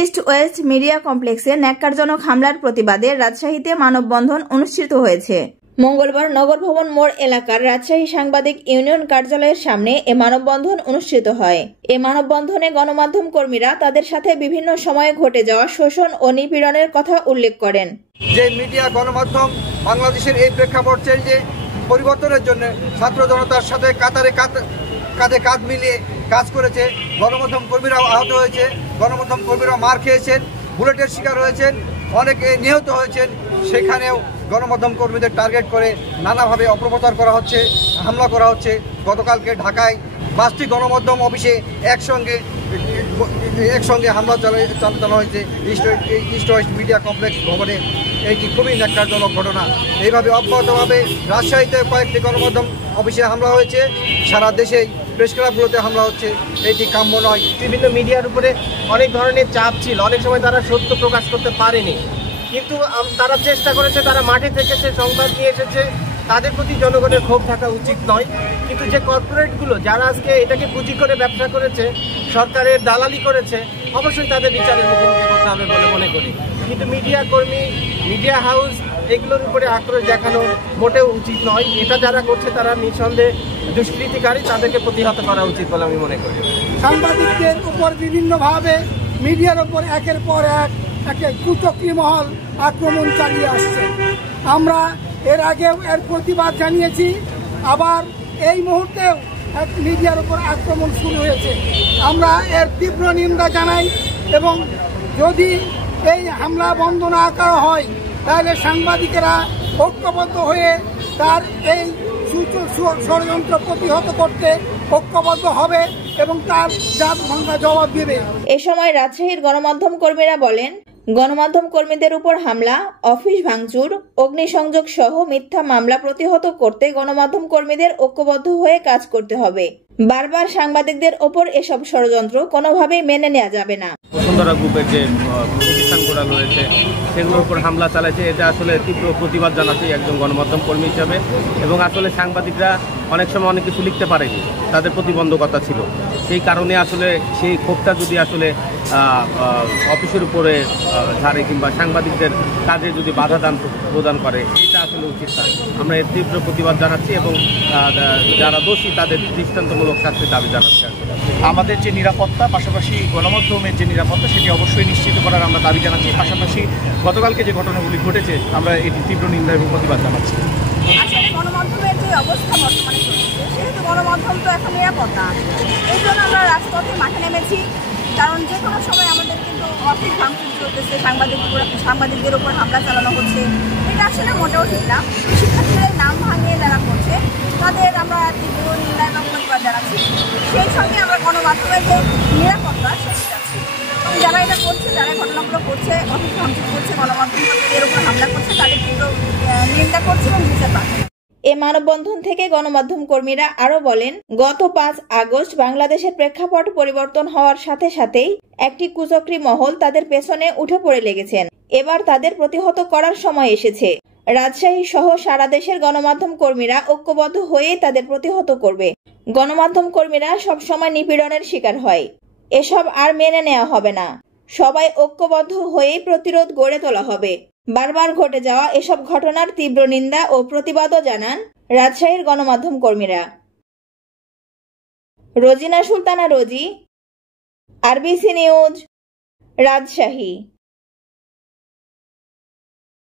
East West media কমপ্লেক্সে ন্যাক্কারজনক হামলার প্রতিবাদে রাজশাহীতে মানববন্ধন অনুষ্ঠিত হয়েছে। মঙ্গলবার নগর ভবন মোড় এলাকার রাজশাহী সাংবাদিক ইউনিয়ন কার্যালয়ের সামনে এ মানববন্ধন অনুষ্ঠিত হয়। এ মানববন্ধনে গণমাধ্যম কর্মীরা তাদের সাথে বিভিন্ন সময়ে ঘটে যাওয়া শোষণ ও নিপীড়নের কথা উল্লেখ করেন। যে মিডিয়া গণমাধ্যম বাংলাদেশের এই প্রেক্ষাপট চেঞ্জে পরিবর্তনের জন্য ছাত্র জনতার সাথে কাঁধে কাঁধ মিলিয়ে কাজ করেছে। গণমাধ্যম কর্মীরাও আহত হয়েছে, গণমাধ্যম কর্মীরাও মার খেয়েছেন, বুলেটের শিকার হয়েছেন, অনেকে নিহত হয়েছেন। সেখানেও গণমাধ্যম কর্মীদের টার্গেট করে নানাভাবে অপপ্রচার করা হচ্ছে, হামলা করা হচ্ছে। গতকালকে ঢাকায় 5টি গণমাধ্যম অফিসে একসঙ্গে হামলা চালানো হয়েছে ইস্ট ওয়েস্ট মিডিয়া কমপ্লেক্স ভবনে। এটি খুবই ন্যাক্কারজনক ঘটনা। এইভাবে অব্যাহতভাবে রাজশাহীতে কয়েকটি গণমাধ্যম অফিসে হামলা হয়েছে, সারা দেশেই প্রেস ক্লাবগুলোতে হামলা হচ্ছে। এটি কাম্য নয়। বিভিন্ন মিডিয়ার উপরে অনেক ধরনের চাপ ছিল, অনেক সময় তারা সত্য প্রকাশ করতে পারেনি, কিন্তু তারা চেষ্টা করেছে, তারা মাঠে থেকেছে, সংবাদ নিয়ে এসেছে। তাদের প্রতি জনগণের ক্ষোভ থাকা উচিত নয়। কিন্তু যে কর্পোরেটগুলো যারা আজকে এটাকে পুঁজি করে ব্যবসা করেছে, সরকারের দালালি করেছে, অবশ্যই তাদের বিচারের মুখোমুখি করতে হবে বলে মনে করি। কিন্তু মিডিয়া কর্মী, মিডিয়া হাউস এগুলোর উপরে আক্রোশ দেখানো মোটেও উচিত নয়। এটা যারা করছে তারা নিঃসন্দেহে দুষ্কৃতিকারী, তাদেরকে প্রতিহত করা উচিত বলে আমি মনে করি। সাংবাদিকদের উপর বিভিন্নভাবে মিডিয়ার উপর একের পর এক কুচক্রী মহল আক্রমণ চালিয়ে আসছে। আমরা এর আগেও এর প্রতিবাদ জানিয়েছি, আবার এই মুহূর্তেও এক মিডিয়ার উপর আক্রমণ শুরু হয়েছে। আমরা এর তীব্র নিন্দা জানাই এবং যদি এই হামলা বন্ধ না করা হয় তাহলে সাংবাদিকেরা ঐক্যবদ্ধ হয়ে তার এই ষড়যন্ত্র প্রতিহত করতে ঐক্যবদ্ধ হবে এবং তার জাত ভাঙা জবাব দেবে। এ সময় রাজশাহীর গণমাধ্যম কর্মীরা বলেন, গণমাধ্যম কর্মীদের উপর হামলা, অফিস ভাঙচুর, অগ্নিসংযোগ সহ মিথ্যা মামলা প্রতিহত করতে গণমাধ্যম কর্মীদের ঐক্যবদ্ধ হয়ে কাজ করতে হবে। বারবার সাংবাদিকদের ওপর এসব ষড়যন্ত্র কোনোভাবেই মেনে নেওয়া যাবে না। বসুন্ধরা গ্রুপের যে প্রতিষ্ঠানগুলো রয়েছে সেগুলোর উপর হামলা চালাচ্ছে, এটা আসলে তীব্র প্রতিবাদ জানাচ্ছি একজন গণমাধ্যম কর্মী হিসাবে। এবং আসলে সাংবাদিকরা অনেক সময় অনেক কিছু লিখতে পারেনি, তাদের প্রতিবন্ধকতা ছিল। সেই কারণে আসলে সেই ক্ষোভটা যদি আসলে অফিসের উপরে ঝাড়ে কিংবা সাংবাদিকদের কাজে যদি বাধা প্রদান করে, এটা আসলে উচিত না। আমরা এর তীব্র প্রতিবাদ জানাচ্ছি এবং যারা দোষী তাদের দৃষ্টান্তমূলক শাস্তির দাবি জানাচ্ছি। আমাদের যে নিরাপত্তা, পাশাপাশি গণমাধ্যমের যে নিরাপত্তা, সেটি অবশ্যই নিশ্চিত করার আমরা দাবি জানাচ্ছি। পাশাপাশি গতকালকে যে ঘটনাগুলি ঘটেছে আমরা এটি তীব্র নিন্দা এবং প্রতিবাদ জানাচ্ছি। আসলে গণমাধ্যমের যে অবস্থা বর্তমানে চলছে, সেহেতু গণমাধ্যম তো এখন নিরাপদ না। এই জন্য আমরা রাজপথে মাঠে নেমেছি, কারণ যে কোনো সময় আমাদের কিন্তু অফিস ভাঙচুর চলতেছে, সাংবাদিকদের উপর হামলা চালানো হচ্ছে। এটা আসলে মোটেও ঠিক না। শিক্ষার্থীদের নাম ভাঙিয়ে যারা করছে তাদের আমরা তীব্র নিন্দা এবং প্রতিবাদ জানাচ্ছি। সেই সঙ্গে আমরা গণমাধ্যমের যে নিরাপত্তা সেটি চাচ্ছি। এবং যারা এটা করছে, যারা ঘটনাগুলো করছে, অফিস ভাঙচুর করছে, গণমাধ্যমের উপর হামলা করছে, তাদের কিন্তু নিন্দা করছে এবং বিচার পাচ্ছে। এ মানববন্ধন থেকে গণমাধ্যম কর্মীরা আরো বলেন, গত 5 আগস্ট বাংলাদেশের প্রেক্ষাপট পরিবর্তন হওয়ার সাথে সাথেই একটি কুচক্রী মহল তাদের পেছনে উঠে পড়ে লেগেছেন। এবার তাদের প্রতিহত করার সময় এসেছে। রাজশাহী সহ সারা দেশের গণমাধ্যম কর্মীরা ঐক্যবদ্ধ হয়ে তাদের প্রতিহত করবে। গণমাধ্যম কর্মীরা সবসময় নিপীড়নের শিকার হয়, এসব আর মেনে নেওয়া হবে না। সবাই ঐক্যবদ্ধ হয়েই প্রতিরোধ গড়ে তোলা হবে। বারবার ঘটে যাওয়া এসব ঘটনার তীব্র নিন্দা ও প্রতিবাদও জানান রাজশাহীর গণমাধ্যম কর্মীরা। রোজিনা সুলতানা রোজি, আরবিসি নিউজ, রাজশাহী।